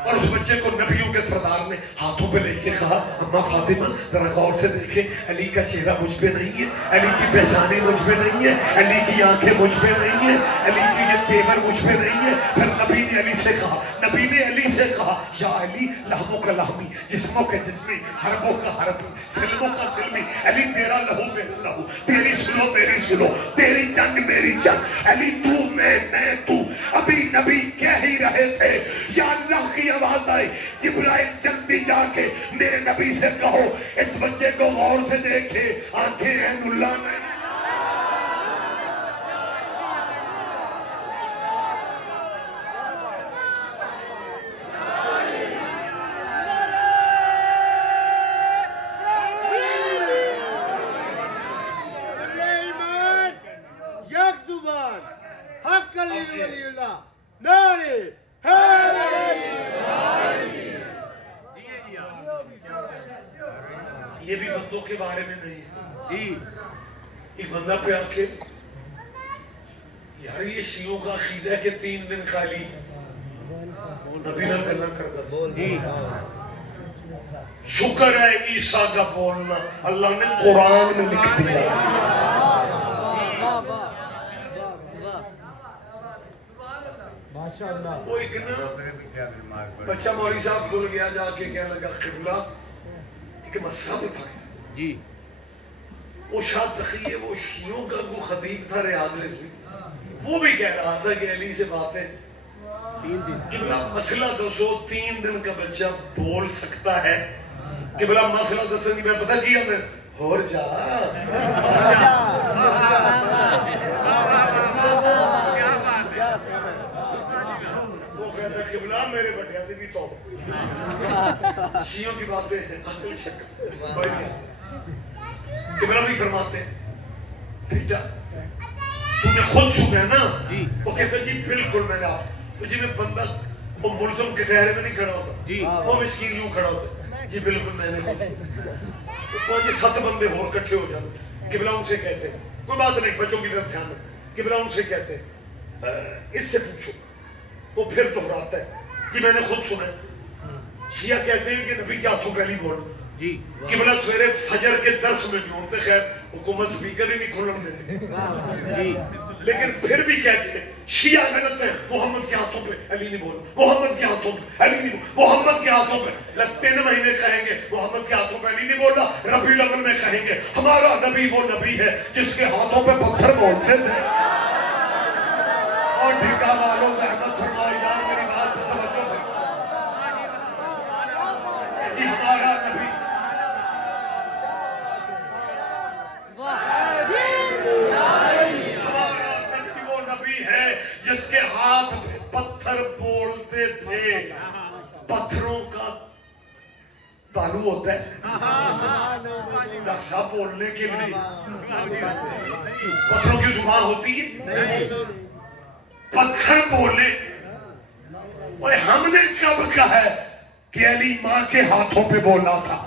اور اس بچے کو نبیوں کے سردار نے ہاتھوں پہ لے کے کہا اماں فاطمہ ذرا غور سے دیکھیں، علی کا چہرہ مجھ پہ نہیں ہے، علی کی پیشانی مجھ پہ نہیں ہے، علی کی آنکھیں مجھ پہ نہیں ہے، علی کی یہ تیور مجھ پہ نہیں ہے۔ پھر نبی نے علی سے کہا، نبی نے علی سے کہا یا علی لہموں کا لہمی، جسموں کے جسمی، حربوں کا حربی، سلموں کا سلمی، علی تیرا لہو میرا لہو، تیری سلو میری سلو، تیری جنگ میری جنگ، علی تو میں تو۔ ابھی نبی کہہ ہی رہے تھے یا اللہ کی آواز آئی، جبرائیل جلدی جا کے میرے نبی سے کہو اس بچے کو غور سے دیکھے، آنکھیں عین اللہ نے۔ یہ بھی بندوں کے بارے میں نہیں ہے۔ ایک بندہ پہ آ کے یار یہ شیعوں کا عقیدہ ہے کہ 3 دن خالی نبی نہ گلا کرتا تھا۔ شکر ہے عیسیٰ کا بولنا اللہ نے قرآن میں لکھ دیا۔ وہ ایک نا بچہ مولوی صاحب بھول گیا، جا کے کہنے لگا قبلہ ایک مسئلہ بتائیں۔ وہ شاہ تقی ہے، وہ شیعوں کا وہ خطیب تھا ریاض رضوی، وہ بھی کہہ رہا تھا کہ علی سے باتیں قبلہ مسئلہ 203 دن کا بچہ بول سکتا ہے۔ قبلہ مسئلہ 10 دن میں پتہ کیا میں اور جا وہ کہتا ہے قبلہ میرے بڑھیا دے بھی توبہ، شیعوں کی باتیں ہیں عقل شکل بڑھیا۔ قبلہ بھی فرماتے ہیں بیٹا تم نے خود سنا ہے نا؟ وہ کہتا ہے جی بالکل میں نے آپ تو جی میں بندہ وہ ملزم کے ٹہرے میں نہیں کھڑا ہوتا، وہ مسکین یوں کھڑا ہوتا جی بالکل میں نے خود 7 بندے اور کٹھے ہو جاتے۔ قبلہ ان سے کہتے ہیں کوئی بات نہیں، بچوں کی طرف دھیان رکھ۔ قبلہ ان سے کہتے ہیں اس سے پوچھو، وہ پھر دہراتا ہے کہ میں نے خود سنا ہے۔ شیعہ کہتے ہیں کہ نبی کے ہاتھوں پہلی بول قبلہ سویرے فجر کے درس میں بھی ہوتے، خیر حکومت سپیکر ہی نہیں کھولنے دیتے، لیکن پھر بھی کہتے ہیں شیعہ غلط ہے، محمد کے ہاتھوں پہ علی نہیں بولا، محمد کے ہاتھوں پہ علی نہیں بولا، محمد کے ہاتھوں پہ 3 مہینے کہیں گے محمد کے ہاتھوں پہ علی نہیں بولا، ربیع الاول میں کہیں گے ہمارا نبی وہ نبی ہے جس کے ہاتھوں پہ پتھر بولتے تھے۔ اور ڈھکا والوں زحمت فرماؤ یار میری بات پر توجہ سے، جی ہمارا نبی جس کے ہاتھ پہ پتھر بولتے تھے، پتھروں کا بالو ہوتا ہے ڈاکٹر صاحب بولنے کے لیے پتھروں کی زبان ہوتی ہے پتھر بولے اور ہم نے کب کہا ہے کہ علی ماں کے ہاتھوں پہ بولنا تھا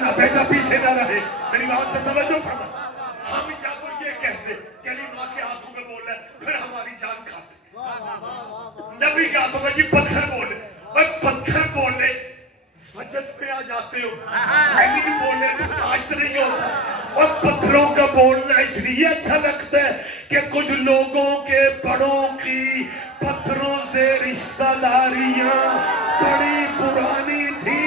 نا بیٹا پیچھے نہ رہے میری بات سے توجہ فرما ہم یا تو یہ کہتے کہ علی ماں کے ہاتھوں پہ بول رہا ہے پھر ہماری جان کھاتے نبی کے ہاتھوں پہ جی پتھر بولے اور پتھر بولے فجت میں آ جاتے ہو علی بولنے برداشت نہیں ہوتا اور پتھروں کا بولنا اس لیے اچھا لگتا ہے کہ کچھ لوگوں کے بڑوں کی پتھروں سے رشتہ داریاں بڑی پرانی تھی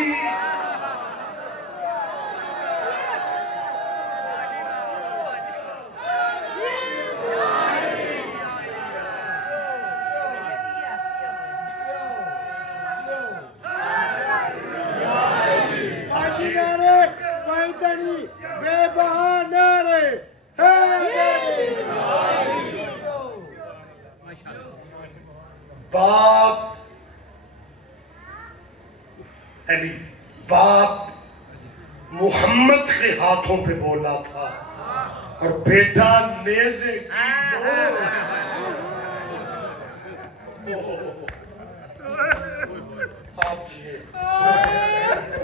باپ محمد کے ہاتھوں پہ بولا تھا اور بیٹا نیزے کی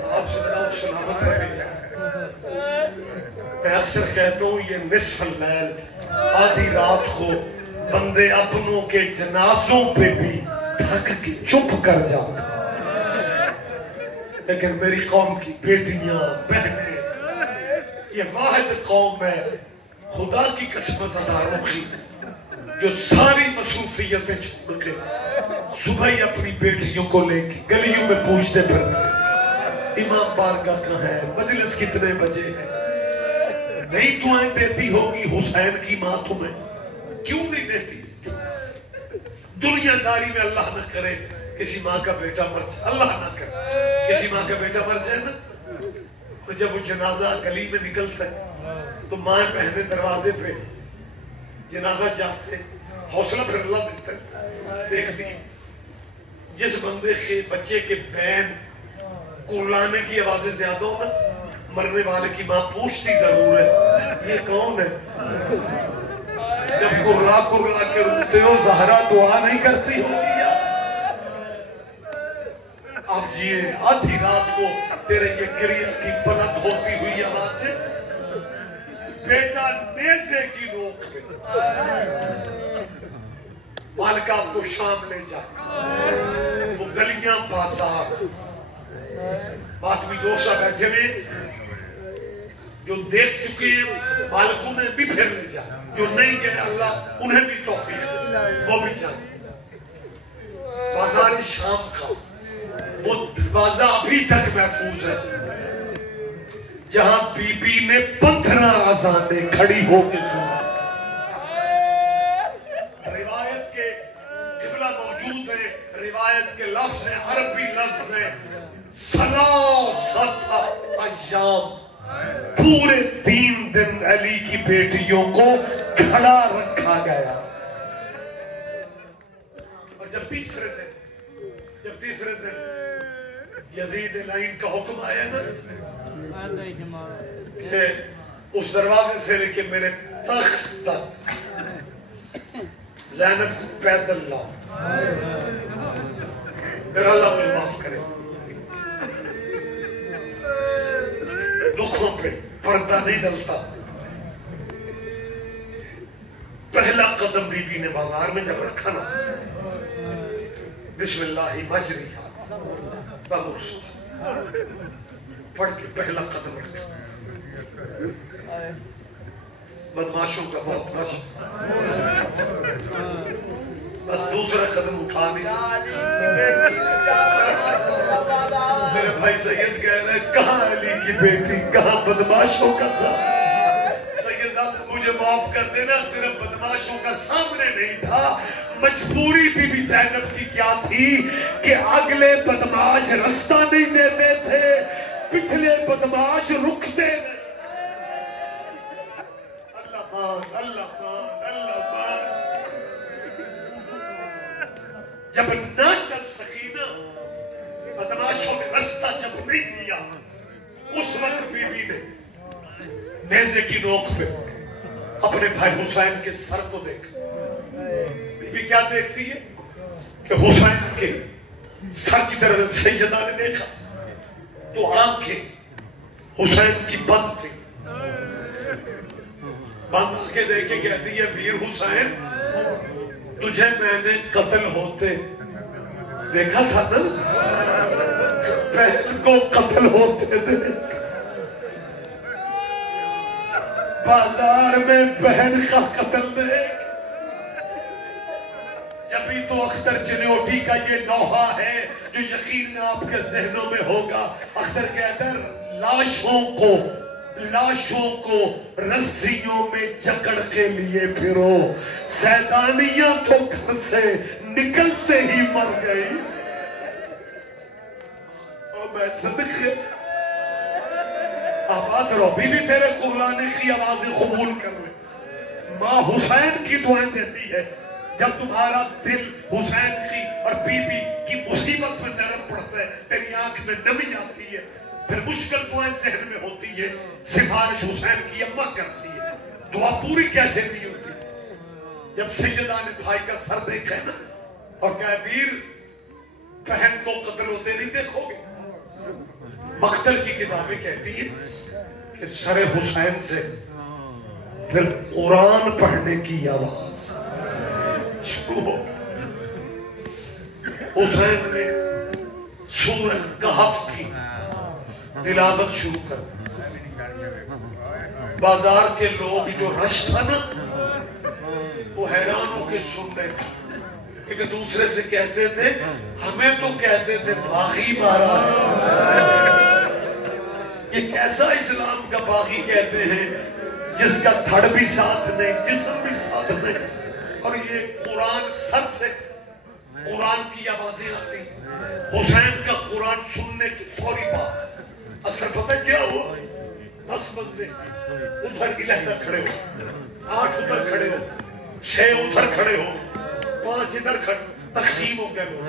آپ سلامت رہے ہیں میں اکثر کہتا ہوں یہ نصف اللیل آدھی رات کو بندے اپنوں کے جنازوں پہ بھی تھک کے چپ کر جاتا لیکن میری قوم کی بیٹیاں بہنیں یہ واحد قوم ہے خدا کی قسم زداروں کی جو ساری مصروفیتیں چھوڑ کے صبح ہی اپنی بیٹیوں کو لے کے گلیوں میں پوچھتے پھرتے امام بارگاہ کہاں ہے مجلس کتنے بجے ہے نہیں دعائیں دیتی ہوگی حسین کی ماں تمہیں کیوں نہیں دیتی دنیا داری میں اللہ نہ کرے کسی ماں کا بیٹا مر جائے اللہ نہ کرے کسی ماں کا بیٹا مر جائے نا اور جب وہ جنازہ گلی میں نکلتا ہے تو ماں بہنیں دروازے پہ جنازہ جاتے حوصلہ پھر اللہ دیتا ہے دیکھتی جس بندے کے بچے کے بین کرلانے کی آوازیں زیادہ ہو نا مرنے والے کی ماں پوچھتی ضرور ہے یہ کون ہے جب کرلا کرلا کے روتے ہو زہرا دعا نہیں کرتی ہوگی یا آپ جیئے آدھی رات کو تیرے یہ گریہ کی بلند ہوتی ہوئی آوازیں بیٹا نیزے کی نوک میں مالک آپ کو شام لے جا وہ گلیاں بازار بات بھی دوسرا بیٹھے میں جو دیکھ چکے ہیں مالکوں نے بھی پھر لے جا جو نہیں گئے اللہ انہیں بھی توفیق وہ بھی جائیں بازار شام کا وہ دروازہ ابھی تک محفوظ ہے جہاں بی بی نے 15 آزانیں کھڑی ہو کے سنا روایت کے قبلہ موجود ہے روایت کے لفظ ہیں عربی لفظ ہیں ثلاثت ایام پورے 3 دن علی کی بیٹیوں کو کھڑا رکھا گیا اور جب تیسرے دن یزید لائن کا حکم آیا نا کہ اس دروازے سے لے کے میرے تخت تک زینب کو پیدل لاؤ پھر اللہ مجھے معاف کرے دکھوں پہ پردہ نہیں ڈلتا پہلا قدم بی بی نے بازار میں جب رکھا نا بسم اللہ مجریہا بامرس پڑھ کے پہلا قدم رکھا بدماشوں کا بہت رش بس دوسرا قدم اٹھا نہیں میرے بھائی سید کہہ رہے کہاں علی کی بیٹی کہاں بدماشوں کا ساتھ سید زیادہ مجھے معاف کر دینا صرف بدماشوں کا سامنے نہیں تھا مجبوری بی زینب کی کیا تھی کہ اگلے بدماش رستہ نہیں دیتے تھے پچھلے بدماش رکتے نہیں اللہ مان اللہ مان اللہ مان جب نہ چل سکی نا بدماشوں نے رستہ جب نہیں نیزے کی نوک پہ اپنے بھائی حسین کے سر کو دیکھ. بی بی کیا دیکھتی ہے کہ حسین کے سر کی طرف سیدہ نے دیکھا تو آنکھیں حسین کی بند تھی. بند آنکھیں دیکھ کے کہتی ہے ویر حسین تجھے میں نے قتل ہوتے دیکھا تھا نا, بہن کو قتل ہوتے دیکھ, بازار میں بہن کا قتل دیکھ. جبھی تو اختر چنوٹی کا یہ نوحہ ہے جو یقین آپ کے ذہنوں میں ہوگا. اختر کہتا ہے لاشوں کو رسیوں میں جکڑ کے لیے پھرو, سیدانیاں تو گھر سے نکلتے ہی مر گئی. اور میں صدقے آباد رہو, بی بی تیرے قرآن کی آوازیں قبول کر لے. ماں حسین کی دعائیں دیتی ہے جب تمہارا دل حسین کی اور بی بی کی مصیبت میں نرم پڑتا ہے, تیری آنکھ میں نمی آتی ہے, پھر مشکل دعائیں ذہن میں ہوتی ہے, سفارش حسین کی اماں کرتی ہے. دعا پوری کیسے نہیں ہوتی؟ جب سیدہ نے بھائی کا سر دیکھا ہے نا اور کہا ویر بہن کو قتل ہوتے نہیں دیکھو گے. مقتل کی کتابیں کہتی ہیں کہ سر حسین سے پھر قرآن پڑھنے کی آواز شروع ہو. حسین نے سورہ کہف کی تلاوت شروع کر. بازار کے لوگ جو رش تھا نا وہ حیران ہو کے سن رہے تھے. ایک دوسرے سے کہتے تھے ہمیں تو کہتے تھے باغی مارا ہے, یہ کیسا اسلام کا باغی کہتے ہیں جس کا دھڑ بھی ساتھ نہیں, جسم بھی ساتھ نہیں, اور یہ قرآن سر سے قرآن کی آوازیں آ رہی. حسین کا قرآن سننے کی فوری بات اثر پتہ کیا ہوا؟ 10 بندے ادھر علیحدہ کھڑے ہو, 8 ادھر کھڑے ہو, 6 ادھر کھڑے ہو, 5 ادھر کھڑے, تقسیم ہو گئے لوگ.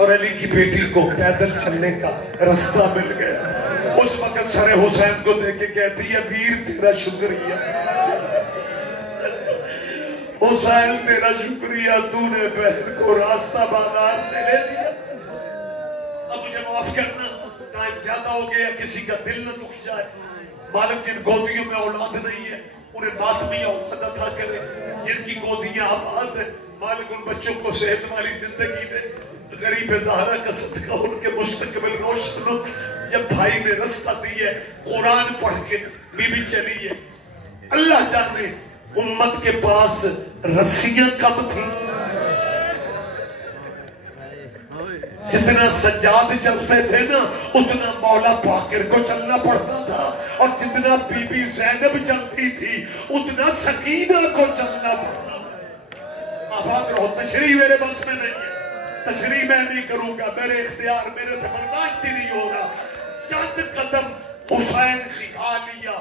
اور علی کی بیٹی کو پیدل چلنے کا رستہ مل گیا. اس وقت سر حسین کو دیکھ کے کہتی ہے ویر تیرا شکریہ, حسین تیرا شکریہ, تو نے بہن کو راستہ بازار سے لے دیا. اب مجھے معاف کرنا, ٹائم زیادہ ہو گیا, کسی کا دل نہ دکھ جائے. مالک جن گودیوں میں اولاد نہیں ہے انہیں ماتمی اولاد عطا کرے, جن کی گودیاں آباد ہیں مالک ان بچوں کو صحت والی زندگی دے. غریب زہرا کا صدقہ ان کے مستقبل روشن ہو. جب بھائی نے رستہ دی ہے قرآن پڑھ کے بی بی چلی ہے. اللہ جانے امت کے پاس رسیاں کم تھی, جتنا سجاد چلتے تھے نا اتنا مولا باقر کو چلنا پڑتا تھا, اور جتنا بی بی زینب چلتی تھی اتنا سکینہ کو چلنا پڑتا تھا. آباد رہو, تشریح میرے بس میں نہیں ہے, تشریح میں نہیں کروں گا, میرے اختیار میرے سے برداشت ہی نہیں ہو رہا. چند قدم حسین کی عالیہ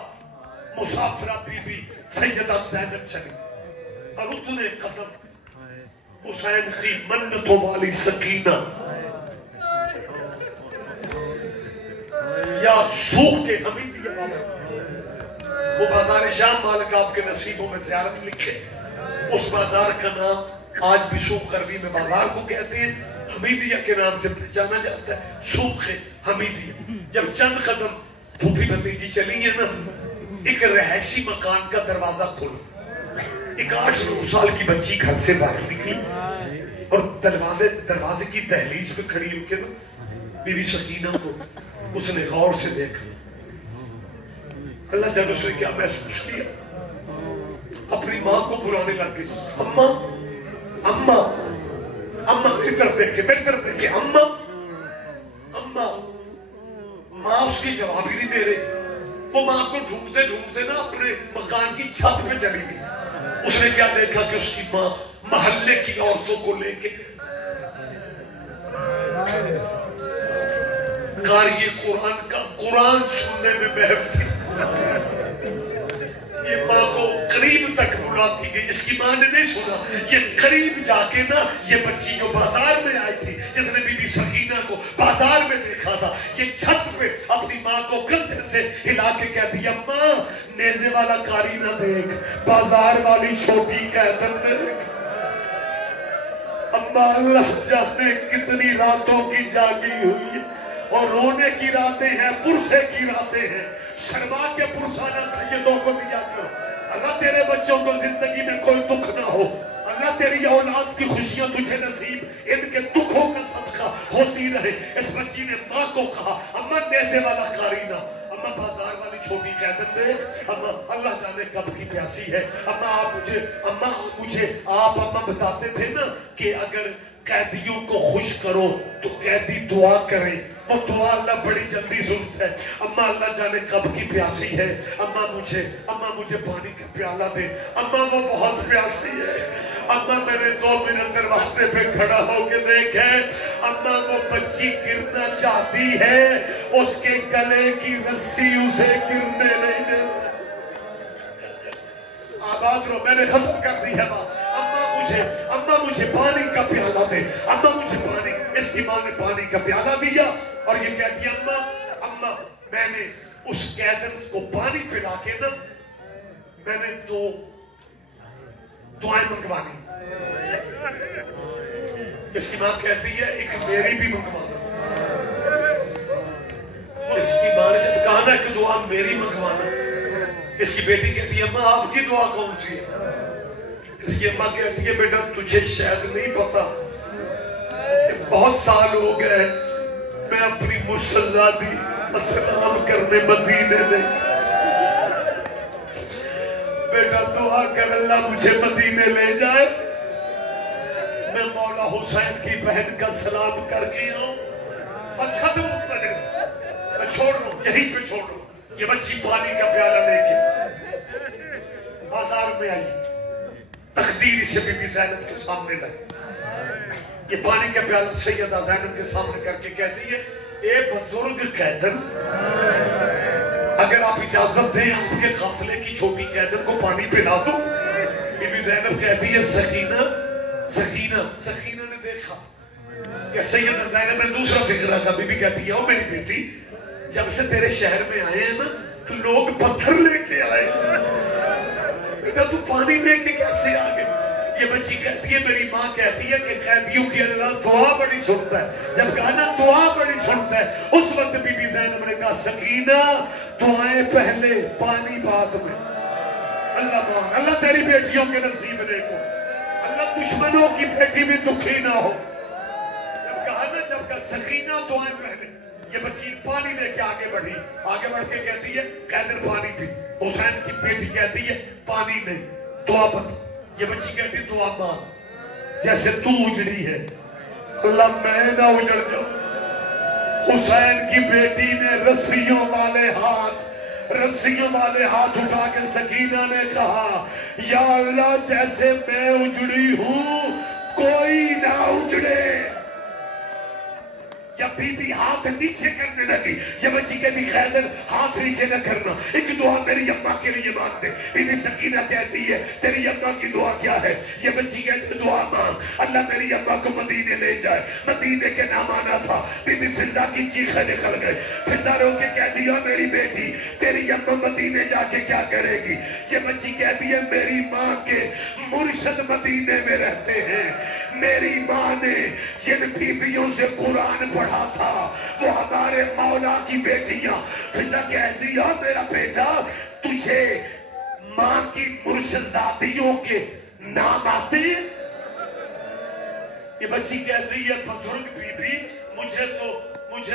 مسافرہ بی بی سیدہ زینب چلی, اور اتنے قدم حسین کی منتوں والی سکینہ یا سوق کے حمیدیہ بابا, وہ بازار شام مالک آپ کے نصیبوں میں زیارت لکھے. اس بازار کا نام آج بھی سوق عربی میں بازار کو کہتے ہیں, حمیدیہ کے نام سے پہچانا جاتا ہے, سوق حمیدیہ. جب چند قدم پھوپھی بھتیجی چلی ہے نا, ایک رہائشی مکان کا دروازہ کھلا. ایک 8-9 سال کی بچی گھر سے باہر نکلی اور دروازے کی دہلیز پہ کھڑی ہو کے نا بی بی سکینہ کو اس نے غور سے دیکھا. اللہ جب اس نے کیا محسوس کیا, اپنی ماں کو بلانے لگ گئی. اماں اماں اماں, میری طرف دیکھے اماں اماں. ماں اس کی جواب ہی نہیں دے رہی. وہ ماں کو ڈھونڈتے ڈھونڈتے نا اپنے مکان کی چھت پہ چلی گئی. اس نے کیا دیکھا کہ اس کی ماں محلے کی عورتوں کو لے کے قاری قرآن کا قرآن سننے میں محو تھی. یہ ماں کو قریب تک بلاتی گئی. اس کی ماں نے نہیں سنا, یہ قریب جا کے نا یہ بچی جو بازار میں آئی تھی, جس نے بی بی سکینہ کو بازار میں دیکھا تھا, یہ چھت پہ اپنی ماں کو کندھے سے ہلا کے کہتی ہے ماں نیزے والا کاری نہ دیکھ، بازار والی چھوٹی قیدن دیکھ۔ اما اللہ جانے کتنی راتوں کی جاگی ہوئی ہے، اور رونے کی راتیں ہیں، پرسے کی راتیں ہیں۔ شرما کے پرسانہ سیدوں کو دیا کرو۔ اللہ تیرے بچوں کو زندگی میں کوئی دکھ نہ ہو، اللہ تیری اولاد کی خوشیاں تجھے نصیب، ان کے دکھوں کا صدقہ ہوتی رہے۔ اس بچی نے ماں کو کہا اما نیزے والا کاری نہ، اما بازار والی چھوٹی قیدن دیکھ، اما اللہ جانے کب کی پیاسی ہے۔ اما آپ بتاتے تھے نا کہ اگر قیدیوں کو خوش کرو تو قیدی دعا کریں، وہ دعا اللہ بڑی جلدی سنتا ہے۔ اما اللہ جانے کب کی پیاسی ہے، اما مجھے پانی کا پیالہ دے، اما وہ بہت پیاسی ہے۔ اما میں نے 2 منٹ دروازے پہ کھڑا ہو کے دیکھے، اما وہ بچی گرنا چاہتی ہے، اس کے گلے کی رسی اسے گرنے نہیں دیتی۔ آباد رو، میں نے ختم کر دی ہے بات۔ اما مجھے پانی کا پیالہ دے، اما مجھے پانی۔ اس کی ماں نے پانی کا پیالہ دیا اور یہ کہتی ہے اما میں نے اس قیدن کو پانی پلا کے نا میں نے 2 دعائیں منگوانی۔ اس کی ماں کہتی ہے ایک میری بھی منگوانا۔ اس کی ماں نے جب کہا نا کہ دعا میری منگوانا، اس کی بیٹی کہتی ہے اما آپ کی دعا کون سی ہے؟ اس کی اماں کہتی ہے بیٹا تجھے شاید نہیں پتا کہ بہت سال ہو گئے میں اپنی مسلادی کا سلام کرنے مدینے نہیں۔ بیٹا دعا کر اللہ مجھے مدینے لے جائے، میں مولا حسین کی بہن کا سلام کر کے آؤں، بس ختم ہو کے میں چھوڑ رہا ہوں، یہیں پہ چھوڑ رہا ہوں۔ یہ بچی پانی کا پیالہ لے کے بازار میں آئی، تقدیر سے بی بی زینب کے سامنے لگی۔ یہ پانی کا پیالہ سیدہ زینب کے سامنے کر کے کہتی ہے اے بزرگ قیدن، اگر آپ اجازت دیں آپ کے قافلے کی چھوٹی قیدن کو پانی پلا دو۔ بی بی زینب کہتی ہے سکینہ نے دیکھا کہ سیدہ زینب نے دوسرا فکرہ تھا۔ بی بی کہتی ہے او میری بیٹی، جب سے تیرے شہر میں آئے ہیں نا تو لوگ پتھر لے کے آئے، بیٹا تو پانی لے کے کیسے آ گئے؟ یہ بچی کہتی ہے میری ماں کہتی ہے کہ قیدیوں کی اللہ دعا بڑی سنتا ہے۔ جب کہا نا دعا بڑی سنتا ہے، اس وقت بی بی زینب نے کہا سکینہ دعائیں پہلے پانی بعد میں۔ اللہ مان، اللہ تیری بیٹیوں کے نصیب دیکھو، اللہ دشمنوں کی بیٹی بھی دکھی نہ ہو۔ جب کہا نا جب کہا سکینہ دعائیں پہلے، یہ بچی پانی لے کے آگے بڑھی، آگے بڑھ کے کہتی ہے قیدر پانی پی۔ حسین کی بیٹی کہتی ہے پانی نہیں دعا بتا۔ یہ بچی کہتی ہے دعا مانگ جیسے تو اجڑی ہے اللہ میں نہ اجڑ جاؤں۔ حسین کی بیٹی نے رسیوں والے ہاتھ اٹھا کے سکینہ نے کہا یا اللہ جیسے میں اجڑی ہوں کوئی نہ اجڑے۔ جب بی بی ہاتھ نیچے کرنے لگی، یہ بچی کہتی قیدر ہاتھ نیچے نہ کرنا، ایک دعا میری اماں کے لیے مانگ دے۔ بی بی سکینہ کہتی ہے تیری اماں کی دعا کیا ہے؟ یہ بچی کہتی دعا مانگ اللہ میری اماں کو مدینے لے جائے۔ مدینے کے نام آنا تھا۔ بی بی فضا کی چیخیں نکل گئے، فضا رو کے کہہ دیا میری بیٹی تیری اماں مدینے جا کے کیا کرے گی؟ یہ بچی کہتی ہے میری ماں کے مرشد مدینے میں رہتے ہیں، میری ماں نے جن بیویوں سے قرآن پڑھا تھا وہ ہمارے مولا کی بیٹیاں۔ فضا کہہ دیا میرا بیٹا تجھے ماں کی مرشدزادیوں کے نام آتے ہیں؟ یہ بچی کہتی ہے بزرگ بی بی مجھے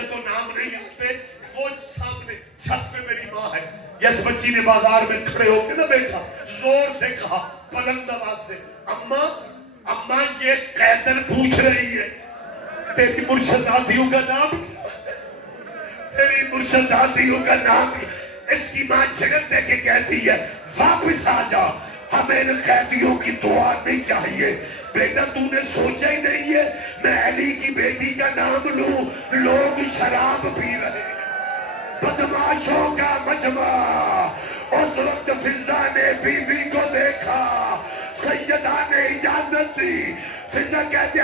تو نام نہیں آتے، وہ سامنے چھت پہ میری ماں ہے۔ یس بچی نے بازار میں کھڑے ہو کے نہ بیٹھا، زور سے کہا بلند آواز سے اماں یہ قیدر پوچھ رہی ہے تیری مرشدزادیوں کا نام کیا؟ تیری مرشدزادیوں کا نام کیا؟ اس کی ماں جھگڑ دے کے کہتی ہے واپس آ جا، ہمیں ان قیدیوں کی دعا نہیں چاہیے۔ بیٹا تو نے سوچا ہی نہیں ہے میں علی کی بیٹی کا نام لوں، لوگ شراب پی رہے ہیں، بدماشوں کا مجمع۔ اس وقت فضا نے بی بی کو دیکھا، سیدہ نے اجازت دی۔ فضا کہتے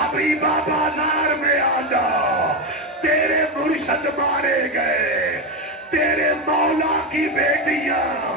حبیبہ بازار میں آ جا، تیرے مرشد مارے گئے، تیرے مولا کی بیٹیاں